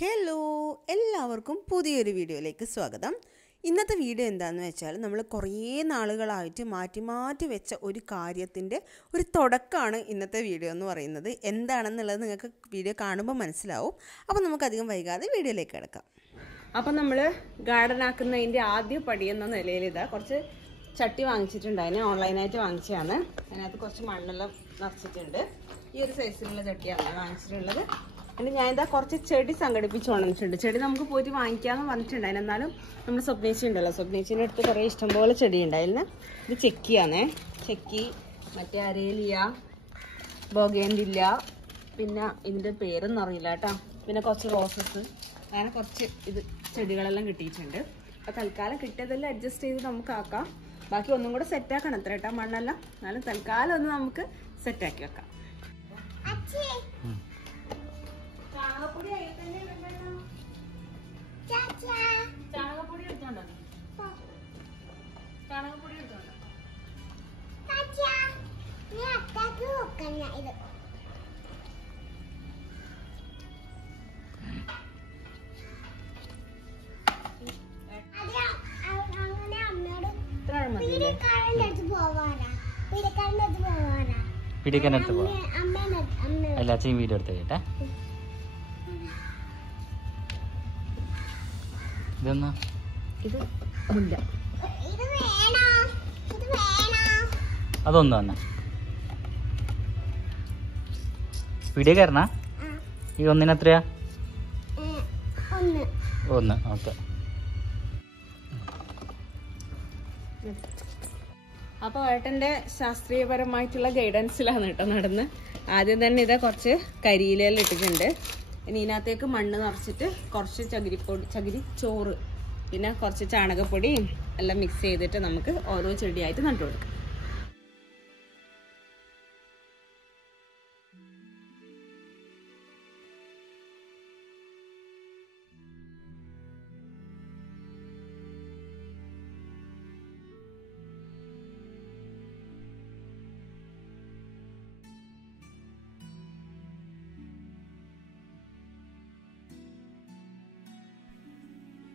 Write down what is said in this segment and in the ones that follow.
Hello എല്ലാവർക്കും പുതിയൊരു വീഡിയോയിലേക്ക് സ്വാഗതം. ഇന്നത്തെ വീഡിയോ എന്താണെന്ന് വെച്ചാൽ നമ്മൾ കുറേ നാളുകളായിട്ട് മാറ്റി വെച്ച ഒരു കാര്യത്തിൻ്റെ ഒരു തുടക്കമാണ് ഇന്നത്തെ വീഡിയോ എന്ന് പറയുന്നത്. എന്താണെന്നുള്ളത് നിങ്ങൾക്ക് വീഡിയോ കാണുമ്പോൾ മനസ്സിലാവും. അപ്പോൾ നമുക്കധികം വൈകാതെ വീഡിയോയിലേക്ക് കിടക്കാം. അപ്പോൾ നമ്മൾ ഗാർഡൻ ആക്കുന്നതിൻ്റെ ആദ്യ പടി എന്ന നിലയിൽ ഇതാ കുറച്ച് ചട്ടി വാങ്ങിച്ചിട്ടുണ്ട്. അതിന് ഓൺലൈനായിട്ട് വാങ്ങിച്ചതാണ്. അതിനകത്ത് കുറച്ച് മണ്ണെല്ലാം നിറച്ചിട്ടുണ്ട്. ഈ ഒരു സൈസിലുള്ള ചട്ടിയാണ് വാങ്ങിച്ചിട്ടുള്ളത്. എന്നിട്ട് ഞാൻ ഇതാ കുറച്ച് ചെടി സംഘടിപ്പിച്ച് കൊണ്ടുവന്നിട്ടുണ്ട്. ചെടി നമുക്ക് പോയിട്ട് വാങ്ങിക്കാമെന്ന് പറഞ്ഞിട്ടുണ്ടായിരുന്നു. എന്നാലും നമ്മൾ സ്വപ്നേച്ചി ഉണ്ടല്ലോ, സ്വപ്നേച്ചിൻ്റെ അടുത്ത് കുറേ ഇഷ്ടംപോലെ ചെടി ഉണ്ടായിരുന്നു. ഇത് ചെക്കിയാണേ, ചെക്കി, മറ്റേ അരേലിയ, ബൊഗേൻവില്ല, പിന്നെ ഇതിൻ്റെ പേരൊന്നും അറിയില്ല കേട്ടോ. പിന്നെ കുറച്ച് റോസസ്, അങ്ങനെ കുറച്ച് ഇത് ചെടികളെല്ലാം കിട്ടിയിട്ടുണ്ട്. അപ്പോൾ തൽക്കാലം കിട്ടിയതെല്ലാം അഡ്ജസ്റ്റ് ചെയ്ത് നമുക്ക് ആക്കാം. ബാക്കി ഒന്നും കൂടെ സെറ്റാക്കണം അത്ര കേട്ടോ മണ്ണെല്ലാം. എന്നാലും തൽക്കാലം ഒന്ന് നമുക്ക് സെറ്റാക്കി വെക്കാം. ചാണകപ്പൊടി ചാണകപ്പൊടി എടുത്തോണ്ടോ? ചാണകപ്പൊടി എടുത്തോണ്ടോ? പിടിക്കാനടുത്ത് പോവാം. എല്ലാച്ചയും വീഡിയോ എടുത്ത് കേട്ടെ. ഇതൊന്നാ ഇത് ഇല്ല, അതൊന്നും തന്നെ വീഡിയോ കയറണ. ഈ ഒന്നിനെത്രയാ? 1. ഓക്കെ. അപ്പോൾ ഏട്ടൻ്റെ ശാസ്ത്രീയപരമായിട്ടുള്ള ഗൈഡൻസിലാണ് കേട്ടോ നടന്ന്. ആദ്യം തന്നെ ഇതാ കുറച്ച് കരിയിലെല്ലാം ഇട്ടിട്ടുണ്ട്. ഇനി ഇതിനകത്തേക്ക് മണ്ണ് നിറച്ചിട്ട് കുറച്ച് ചകിരി ചോറ്, പിന്നെ കുറച്ച് ചാണകപ്പൊടിയും എല്ലാം മിക്സ് ചെയ്തിട്ട് നമുക്ക് ഓരോ ചെടിയായിട്ട് നട്ടു കൊടുക്കാം.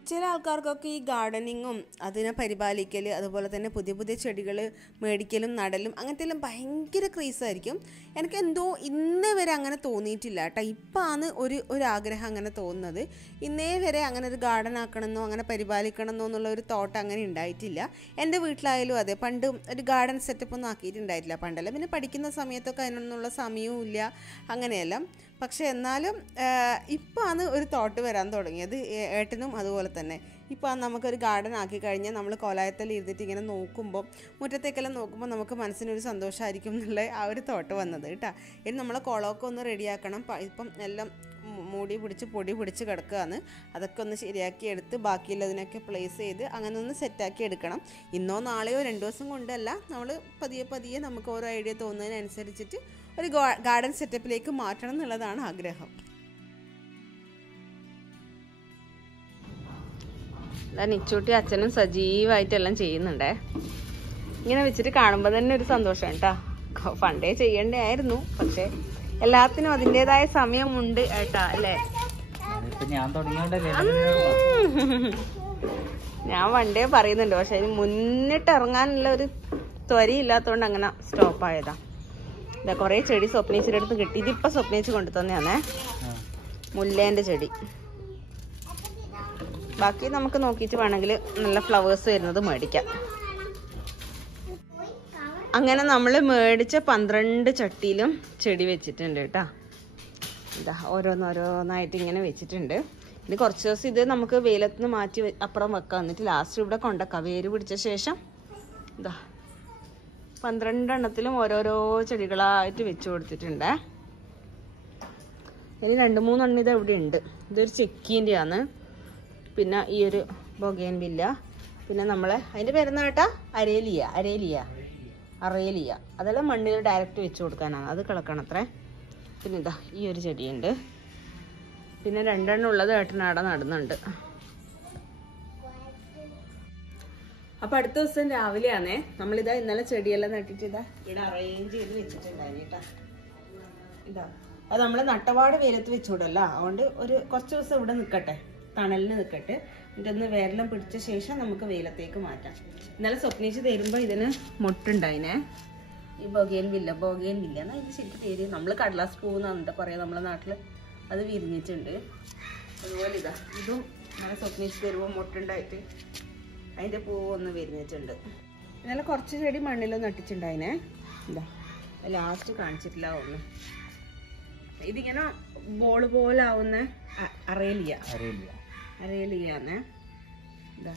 ചില ആൾക്കാർക്കൊക്കെ ഈ ഗാർഡനിങ്ങും അതിനെ പരിപാലിക്കൽ, അതുപോലെ തന്നെ പുതിയ പുതിയ ചെടികൾ മേടിക്കലും നടലും അങ്ങനത്തെ എല്ലാം ഭയങ്കര ക്രേസായിരിക്കും. എനിക്ക് എന്തോ ഇന്നേ വരെ അങ്ങനെ തോന്നിയിട്ടില്ല കേട്ടോ. ഇപ്പാണ് ഒരു ആഗ്രഹം അങ്ങനെ തോന്നുന്നത്. ഇന്നേ വരെ അങ്ങനെ ഒരു ഗാർഡൻ ആക്കണമെന്നോ അങ്ങനെ പരിപാലിക്കണമെന്നോ എന്നുള്ള ഒരു തോട്ട് അങ്ങനെ ഉണ്ടായിട്ടില്ല. എൻ്റെ വീട്ടിലായാലും അതെ, പണ്ട് ഒരു ഗാർഡൻ സെറ്റപ്പ് ഒന്നും ആക്കിയിട്ടുണ്ടായിട്ടില്ല പണ്ടെല്ലാം. പിന്നെ പഠിക്കുന്ന സമയത്തൊക്കെ അതിനൊന്നുള്ള സമയവും ഇല്ല അങ്ങനെയെല്ലാം. പക്ഷെ എന്നാലും ഇപ്പാണ് ഒരു തോട്ട് വരാൻ തുടങ്ങിയത്. ഏട്ടനും അതുപോലെ തന്നെ ഇപ്പോൾ നമുക്കൊരു ഗാർഡൻ ആക്കി കഴിഞ്ഞാൽ നമ്മൾ കോലായത്തിൽ ഇരുന്നിട്ട് ഇങ്ങനെ നോക്കുമ്പോൾ, മുറ്റത്തേക്കെല്ലാം നോക്കുമ്പോൾ നമുക്ക് മനസ്സിനൊരു സന്തോഷമായിരിക്കും എന്നുള്ള ആ ഒരു തോട്ട് വന്നത് കേട്ടോ. ഇനി നമ്മളെ കുളമൊക്കെ ഒന്ന് റെഡിയാക്കണം. ഇപ്പം എല്ലാം പൊടി പിടിച്ച് കിടക്കുകയാണ്. അതൊക്കെ ഒന്ന് ശരിയാക്കി എടുത്ത് ബാക്കിയുള്ളതിനൊക്കെ പ്ലേസ് ചെയ്ത് അങ്ങനെ ഒന്ന് സെറ്റാക്കി എടുക്കണം. ഇന്നോ നാളെയോ 2 ദിവസം കൊണ്ടല്ല, നമ്മൾ പതിയെ നമുക്ക് ഓരോ ഐഡിയ തോന്നുന്നതിനനുസരിച്ചിട്ട് ഒരു ഗാർഡൻ സെറ്റപ്പിലേക്ക് മാറ്റണം എന്നുള്ളതാണ് ആഗ്രഹം. നിച്ചൂട്ടി അച്ഛനും സജീവമായിട്ടെല്ലാം ചെയ്യുന്നുണ്ടേ. ഇങ്ങനെ വെച്ചിട്ട് കാണുമ്പോൾ തന്നെ ഒരു സന്തോഷം കേട്ടോ. പണ്ടേ ചെയ്യേണ്ടേ ആയിരുന്നു, പക്ഷെ എല്ലാത്തിനും അതിൻ്റെതായ സമയമുണ്ട് ഏട്ടാ, അല്ലേ? ഞാൻ പണ്ടേ പറയുന്നുണ്ട്, പക്ഷെ അതിന് മുന്നിട്ട് ഇറങ്ങാനുള്ള ഒരു ത്വരയില്ലാത്തതുകൊണ്ട് അങ്ങനെ സ്റ്റോപ്പായതാ. ഇതാ കുറേ ചെടി സ്വപ്നേച്ചിയുടെ അടുത്ത് കിട്ടി. ഇതിപ്പോൾ സ്വപ്നേച്ചി കൊണ്ടു തന്നെയാണേ, മുല്ലേൻ്റെ ചെടി. ബാക്കി നമുക്ക് നോക്കിയിട്ട് വേണമെങ്കിൽ നല്ല ഫ്ലവേഴ്സ് വരുന്നത് മേടിക്കാം. അങ്ങനെ നമ്മൾ മേടിച്ച 12 ചട്ടിയിലും ചെടി വെച്ചിട്ടുണ്ട് കേട്ടോ. ഇതാ ഓരോന്നായിട്ട് ഇങ്ങനെ വെച്ചിട്ടുണ്ട്. ഇനി കുറച്ച് ദിവസം ഇത് നമുക്ക് വെയിലത്ത് നിന്ന് മാറ്റി അപ്പുറം വെക്കാം. എന്നിട്ട് ലാസ്റ്റ് ഇവിടെ കൊണ്ടക്കാം. വേര് പിടിച്ച ശേഷം ഇതാ 12 എണ്ണത്തിലും ഓരോരോ ചെടികളായിട്ട് വെച്ച് കൊടുത്തിട്ടുണ്ട്. ഇനി 2-3 എണ്ണം ഇത് ഇവിടെ ഉണ്ട്. ഇതൊരു ചെക്കീൻ്റെയാണ്. പിന്നെ ഈ ഒരു ബൊഗേൻവില്ല, പിന്നെ നമ്മളെ അതിൻ്റെ പേരെന്ന് കേട്ടാ അരേലിയ. അതെല്ലാം മണ്ണിൽ ഡയറക്റ്റ് വെച്ച് കൊടുക്കാനാണ്. അത് കിളക്കണം അത്രേ. പിന്നെ ഇതാ ഈ ഒരു ചെടിയുണ്ട്. പിന്നെ 2 എണ്ണം ഉള്ളത് ഏട്ടനാടെ നടുന്നുണ്ട്. അപ്പോൾ അടുത്ത ദിവസം രാവിലെയാണേ നമ്മളിതാ ഇന്നലെ ചെടിയെല്ലാം നട്ടിട്ട് ഇതാ ഇവിടെ അറേഞ്ച് ചെയ്ത് വെച്ചിട്ടുണ്ടായിരുന്നു കേട്ടോ. ഇതാ അത് നമ്മൾ നട്ടപാട് വെയിലത്ത് വെച്ചുകൂടല്ലോ, അതുകൊണ്ട് ഒരു കുറച്ച് ദിവസം ഇവിടെ നിൽക്കട്ടെ, തണലിന് നിൽക്കട്ടെ. എന്നിട്ടൊന്ന് വേരെല്ലാം പിടിച്ച ശേഷം നമുക്ക് വെയിലത്തേക്ക് മാറ്റാം. ഇന്നലെ സ്വപ്നിച്ച് തരുമ്പോൾ ഇതിന് മുട്ടുണ്ടായിനെ, ഈ ബൊഗേൻ വില്ല എന്നാൽ ഇത് ശരിക്കും പേര്, നമ്മൾ കടലാസ് പൂവെന്നാണ് പറയാം നമ്മളെ നാട്ടിൽ. അത് വിരിഞ്ഞിട്ടുണ്ട്. അതുപോലെ ഇതും ഇന്നലെ സ്വപ്നിച്ച് തരുമ്പോൾ മുട്ടുണ്ടായിട്ട് അതിൻ്റെ പൂവ് ഒന്ന് വിരിഞ്ഞിട്ടുണ്ട്. ഇന്നലെ കുറച്ച് ചെടി മണ്ണിലൊന്നും നട്ടിട്ടുണ്ടായിനെ. എന്താ ലാസ്റ്റ് കാണിച്ചിട്ടില്ല ഒന്ന്. ഇതിങ്ങനെ ബോൾ പോലാവുന്ന അറേലിയാന്ന്.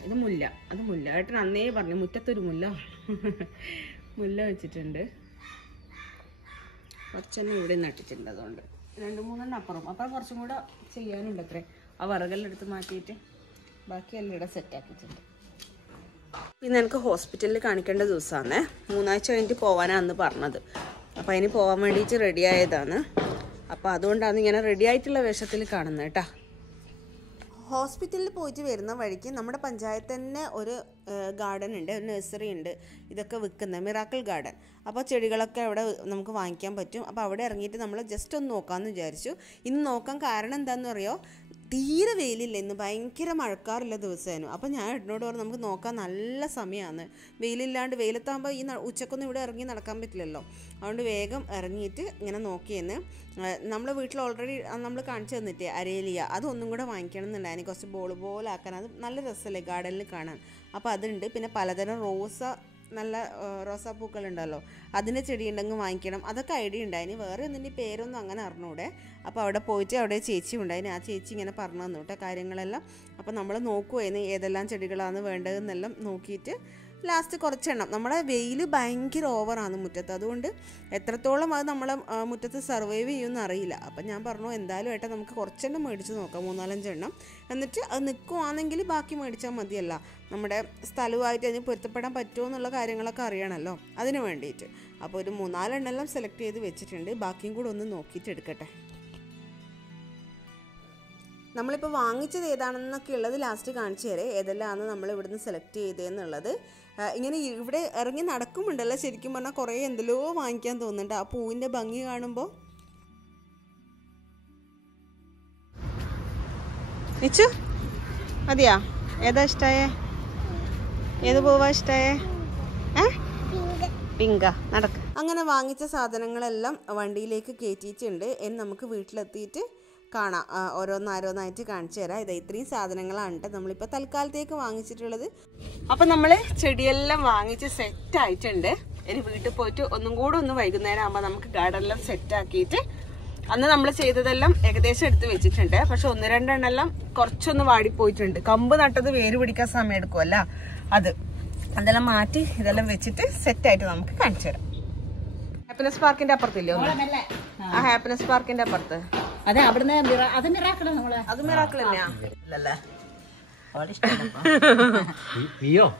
ഇത് മുല്ല, അത് മുല്ല. ഏട്ടൻ അന്നേ പറഞ്ഞു മുറ്റത്തൊരു മുല്ല വെച്ചിട്ടുണ്ട്. കുറച്ചെണ്ണം ഇവിടെ നട്ടിട്ടുണ്ട്. അതുകൊണ്ട് 2-3 അപ്പുറം കുറച്ചും കൂടെ ചെയ്യാനുണ്ട് അത്രേ. ആ വറകെല്ലാം എടുത്ത് മാറ്റിയിട്ട് ബാക്കിയെല്ലാം ഇവിടെ സെറ്റാക്കിയിട്ടുണ്ട്. പിന്നെ എനിക്ക് ഹോസ്പിറ്റലിൽ കാണിക്കേണ്ട ദിവസമാണ്. 3 ആഴ്ച കഴിഞ്ഞിട്ട് പോകാനാണ് അന്ന് പറഞ്ഞത്. അപ്പോൾ അതിന് പോകാൻ വേണ്ടിയിട്ട് റെഡി ആയതാണ്. അപ്പോൾ അതുകൊണ്ടാണ് ഇങ്ങനെ റെഡി ആയിട്ടുള്ള വേഷത്തിൽ കാണുന്നത് കേട്ടോ. ഹോസ്പിറ്റലിൽ പോയിട്ട് വരുന്ന വഴിക്ക് നമ്മുടെ പഞ്ചായത്ത് തന്നെ ഒരു ഗാർഡൻ ഉണ്ട്, ഒരു നഴ്സറി ഉണ്ട്, ഇതൊക്കെ വിൽക്കുന്ന മിറാക്കിൾ ഗാർഡൻ. അപ്പോൾ ചെടികളൊക്കെ അവിടെ നമുക്ക് വാങ്ങിക്കാൻ പറ്റും. അപ്പോൾ അവിടെ ഇറങ്ങിയിട്ട് നമ്മൾ ജസ്റ്റ് ഒന്ന് നോക്കാമെന്ന് വിചാരിച്ചു. ഇന്ന് നോക്കാൻ കാരണം എന്താണെന്ന് അറിയോ, തീരെ വെയിലില്ല, ഇന്ന് ഭയങ്കര മഴക്കാറുള്ള ദിവസമായിരുന്നു. അപ്പോൾ ഞാൻ ഏട്ടനോട് പറഞ്ഞു നമുക്ക് നോക്കാൻ നല്ല സമയമാണ്, വെയിലില്ലാണ്ട്, വെയിലത്താകുമ്പോൾ ഈ ഉച്ചക്കൊന്നും ഇവിടെ ഇറങ്ങി നടക്കാൻ പറ്റില്ലല്ലോ, അതുകൊണ്ട് വേഗം ഇറങ്ങിയിട്ട് ഇങ്ങനെ നോക്കിയെന്ന്. നമ്മളെ വീട്ടിൽ ഓൾറെഡി നമ്മൾ കാണിച്ചു തന്നിട്ടേ അരേലിയ, അതൊന്നും കൂടെ വാങ്ങിക്കണം എന്നുണ്ടായിരുന്നു, കുറച്ച് ബോളാക്കാൻ. അത് നല്ല രസമല്ലേ ഗാർഡനിൽ കാണാൻ. അപ്പോൾ അതുണ്ട്. പിന്നെ പലതരം നല്ല റോസാപ്പൂക്കളുണ്ടല്ലോ, അതിൻ്റെ ചെടി ഉണ്ടെങ്കിൽ വാങ്ങിക്കണം. അതൊക്കെ ഐഡിയ ഉണ്ടായിന്. വേറെ ഒന്നിൻ്റെ പേരൊന്നും അങ്ങനെ അറിഞ്ഞൂടെ. അപ്പോൾ അവിടെ പോയിട്ട് അവിടെ ചേച്ചി ഉണ്ടായിന്. ആ ചേച്ചി ഇങ്ങനെ പറഞ്ഞു തന്നു കേട്ടോ കാര്യങ്ങളെല്ലാം. അപ്പോൾ നമ്മൾ നോക്കുമായിരുന്നു ഏതെല്ലാം ചെടികളാണ് വേണ്ടതെന്നെല്ലാം നോക്കിയിട്ട് ലാസ്റ്റ് കുറച്ചെണ്ണം. നമ്മുടെ വെയിൽ ഭയങ്കര ഓവറാണ് മുറ്റത്ത്, അതുകൊണ്ട് എത്രത്തോളം അത് നമ്മളെ മുറ്റത്ത് സർവൈവ് ചെയ്യുമെന്ന് അറിയില്ല. അപ്പം ഞാൻ പറഞ്ഞു എന്തായാലും ഏട്ടാ നമുക്ക് കുറച്ചെണ്ണം മേടിച്ച് നോക്കാം, 3-4 എണ്ണം, എന്നിട്ട് അത് നിൽക്കുവാണെങ്കിൽ ബാക്കി മേടിച്ചാൽ മതിയല്ല. നമ്മുടെ സ്ഥലവുമായിട്ട് അതിന് പൊരുത്തപ്പെടാൻ പറ്റുമോ എന്നുള്ള കാര്യങ്ങളൊക്കെ അറിയണമല്ലോ, അതിന് വേണ്ടിയിട്ട്. അപ്പോൾ ഒരു 3-4 എണ്ണമെല്ലാം സെലക്ട് ചെയ്ത് വെച്ചിട്ടുണ്ട്. ബാക്കിയും കൂടെ ഒന്ന് നോക്കിയിട്ട് എടുക്കട്ടെ. നമ്മളിപ്പോൾ വാങ്ങിച്ചത് ഏതാണെന്നൊക്കെ ഉള്ളത് ലാസ്റ്റ് കാണിച്ചു തരാം, ഏതെല്ലാമാണ് നമ്മൾ ഇവിടുന്ന് സെലക്ട് ചെയ്തതെന്നുള്ളത്. ഇങ്ങനെ ഇവിടെ ഇറങ്ങി നടക്കുമ്പോണ്ടല്ലോ ശരിക്കും പറഞ്ഞാൽ കുറേ എന്തെല്ലോ വാങ്ങിക്കാൻ തോന്നുന്നുണ്ട് ആ പൂവിൻ്റെ ഭംഗി കാണുമ്പോൾ. നിച്ചു മതിയാ? ഏതാ ഇഷ്ടമായേ? ഏത് പൂവാ ഇഷ്ടമായേ? പിങ്ക. നടക്ക. അങ്ങനെ വാങ്ങിച്ച സാധനങ്ങളെല്ലാം വണ്ടിയിലേക്ക് കയറ്റിയിട്ടുണ്ട്. നമുക്ക് വീട്ടിലെത്തിയിട്ട് കാണാം, ഓരോന്നായിട്ട് കാണിച്ചു തരാം. ഇത്രയും സാധനങ്ങളാണ് നമ്മളിപ്പോൾ തൽക്കാലത്തേക്ക് വാങ്ങിച്ചിട്ടുള്ളത്. അപ്പം നമ്മൾ ചെടിയെല്ലാം വാങ്ങിച്ച് സെറ്റായിട്ടുണ്ട്. ഇനി വീട്ടിൽ പോയിട്ട് ഒന്നും കൂടെ വൈകുന്നേരം ആകുമ്പോൾ നമുക്ക് ഗാർഡനെല്ലാം സെറ്റാക്കിയിട്ട്, അന്ന് നമ്മൾ ചെയ്തതെല്ലാം ഏകദേശം എടുത്ത് വെച്ചിട്ടുണ്ട്. പക്ഷെ 1-2 എണ്ണെല്ലാം കുറച്ചൊന്ന് വാടിപ്പോയിട്ടുണ്ട്. കമ്പ് നട്ടത് വേര് പിടിക്കാൻ സമയം എടുക്കുമല്ല, അതെല്ലാം മാറ്റി ഇതെല്ലാം വെച്ചിട്ട് സെറ്റായിട്ട് നമുക്ക് കാണിച്ചു തരാം. ഹാപ്പിനെസ് പാർക്കിന്റെ അപ്പുറത്തില്ലേ ആ ഹാപ്പിനെസ് പാർക്കിന്റെ അപ്പുറത്ത് അതെ, അവിടുന്ന് അത് മിറാക്കിൾ തന്നെയാ?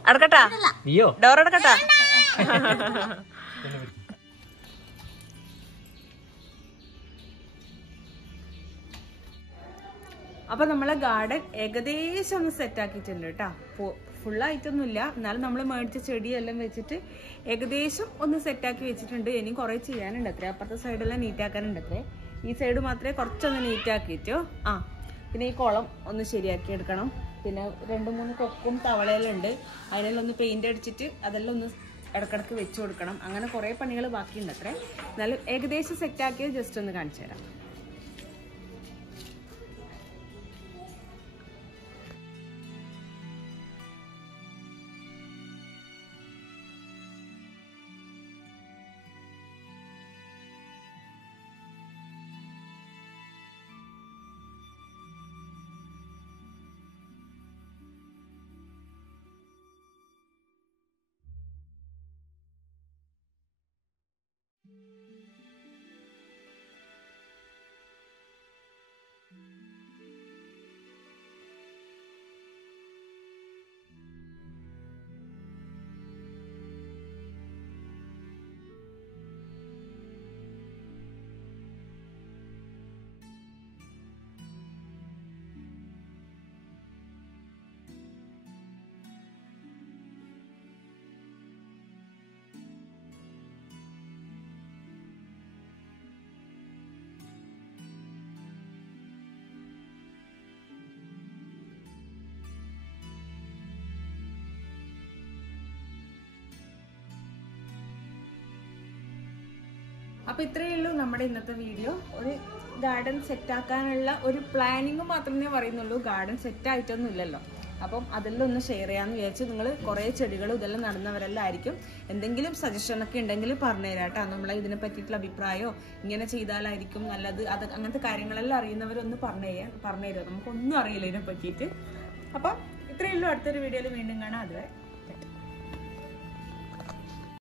അടക്കട്ടാ, ഡോർ അടക്കട്ടാ. അപ്പൊ നമ്മളെ ഗാർഡൻ ഏകദേശം ഒന്ന് സെറ്റ് ആക്കിയിട്ടുണ്ട് കേട്ടാ. ഫുള്ളായിട്ടൊന്നുമില്ല, എന്നാലും നമ്മൾ മേടിച്ച ചെടിയെല്ലാം വെച്ചിട്ട് ഏകദേശം ഒന്ന് സെറ്റാക്കി വെച്ചിട്ടുണ്ട്. ഇനി കുറെ ചെയ്യാനുണ്ട് അത്രേ. അപ്പുറത്തെ സൈഡെല്ലാം നീറ്റാക്കാനുണ്ട് അത്രേ. ഈ സൈഡ് മാത്രമേ കുറച്ചൊന്ന് നീറ്റാക്കിയിട്ടോ. പിന്നെ ഈ കുളം ഒന്ന് ശരിയാക്കി എടുക്കണം. പിന്നെ 2-3 കൊക്കും തവളയെല്ലാം ഉണ്ട്, അതിനെല്ലാം ഒന്ന് പെയിന്റ് അടിച്ചിട്ട് അതെല്ലാം ഒന്ന് ഇടക്കിടക്ക് വെച്ചു കൊടുക്കണം. അങ്ങനെ കുറെ പണികൾ ബാക്കിയുണ്ട് അത്രേ. എന്നാലും ഏകദേശം സെറ്റാക്കിയത് ജസ്റ്റ് ഒന്ന് കാണിച്ചു തരാം. അപ്പോൾ ഇത്രയേ ഉള്ളൂ നമ്മുടെ ഇന്നത്തെ വീഡിയോ. ഒരു ഗാർഡൻ സെറ്റാക്കാനുള്ള ഒരു പ്ലാനിങ് മാത്രമേ പറയുന്നുള്ളൂ, ഗാർഡൻ സെറ്റായിട്ടൊന്നും ഇല്ലല്ലോ. അപ്പം അതെല്ലാം ഒന്ന് ഷെയർ ചെയ്യാമെന്ന് വിചാരിച്ചു. നിങ്ങൾ കുറേ ചെടികളും ഇതെല്ലാം നടന്നവരെല്ലാം ആയിരിക്കും. എന്തെങ്കിലും സജഷനൊക്കെ ഉണ്ടെങ്കിൽ പറഞ്ഞുതരാം കേട്ടോ. നമ്മളെ ഇതിനെ പറ്റിയിട്ടുള്ള അഭിപ്രായമോ ഇങ്ങനെ ചെയ്താലായിരിക്കും നല്ലത്, അത് അങ്ങനത്തെ കാര്യങ്ങളെല്ലാം അറിയുന്നവരൊന്ന് പറഞ്ഞുതരാം. നമുക്കൊന്നും അറിയില്ല ഇതിനെ പറ്റിയിട്ട്. അപ്പം ഇത്രയേ ഉള്ളൂ. അടുത്തൊരു വീഡിയോയിൽ വീണ്ടും കാണാം. അതുവരെ